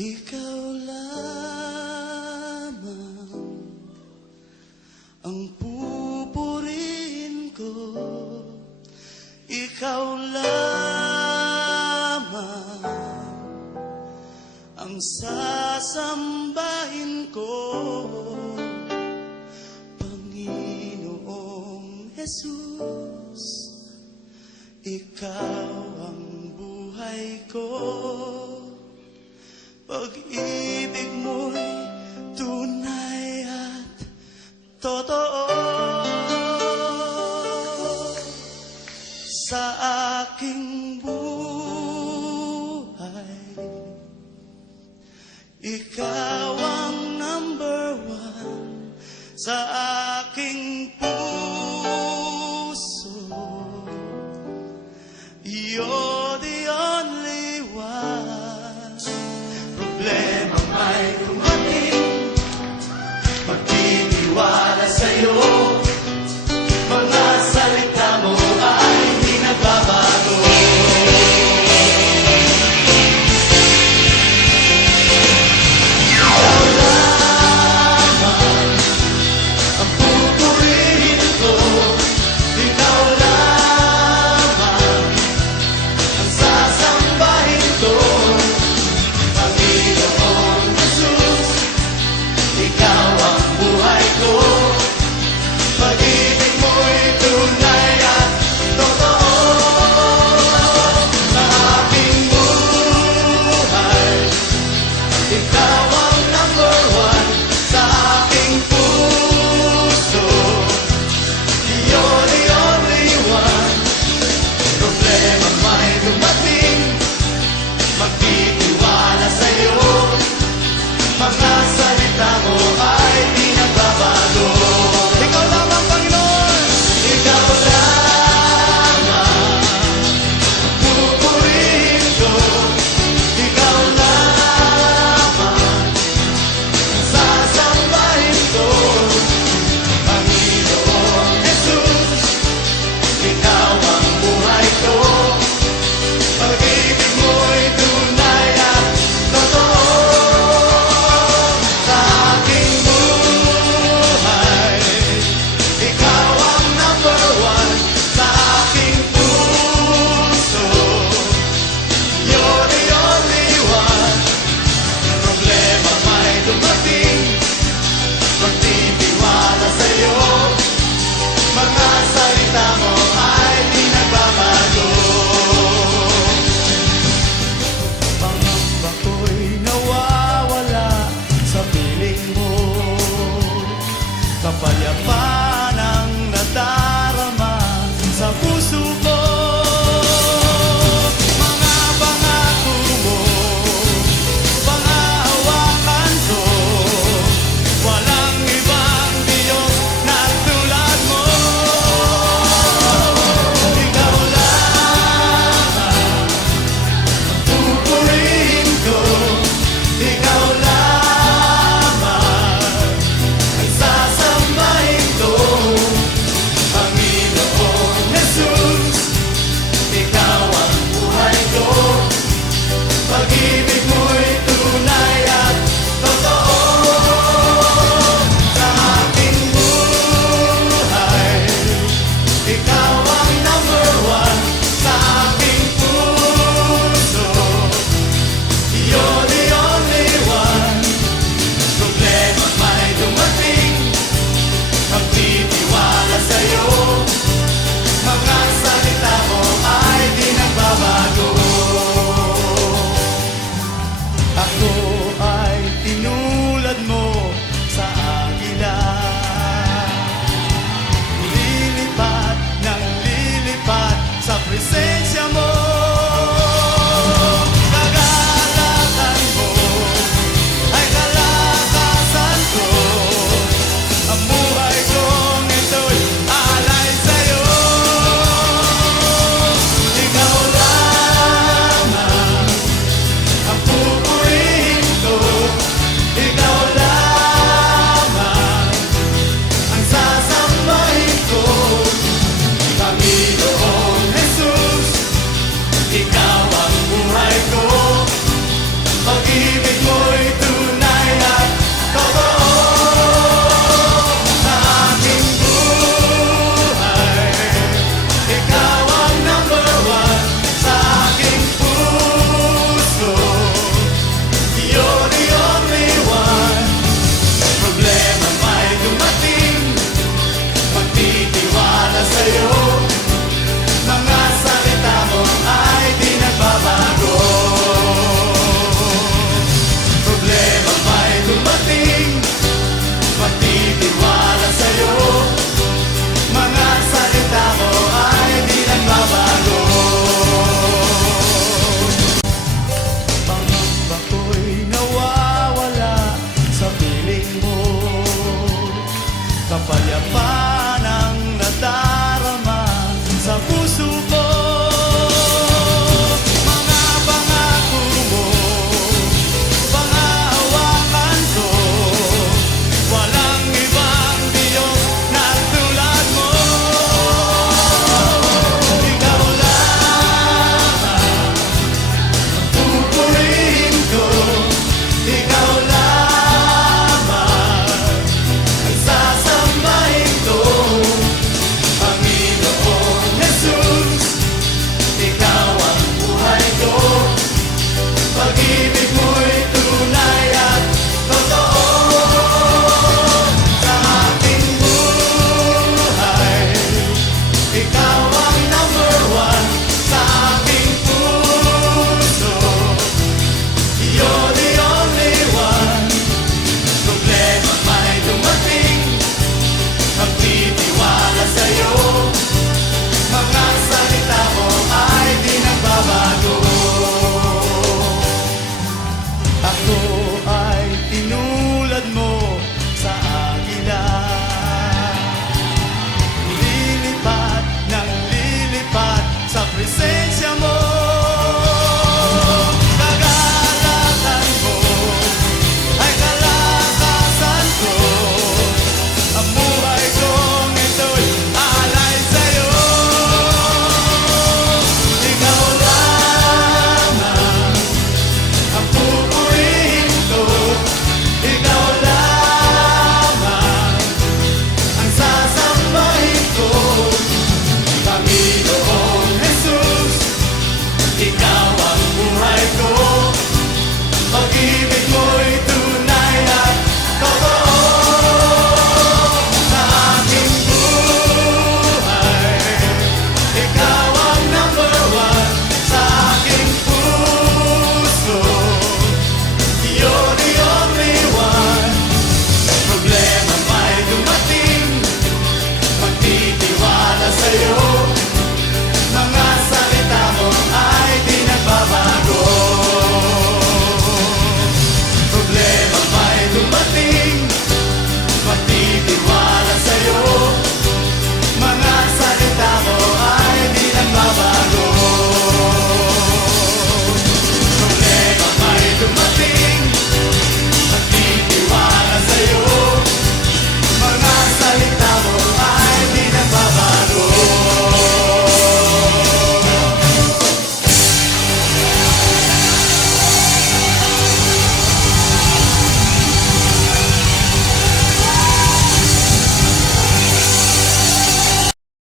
Ikaw lamang ang pupurin ko. Ikaw lamang ang sasambahin ko. Panginoong Jesus, Ikaw ang buhay ko. Pag-ibig mo'y tunay at totoo sa aking buhay. Ikaw ang number one sa aking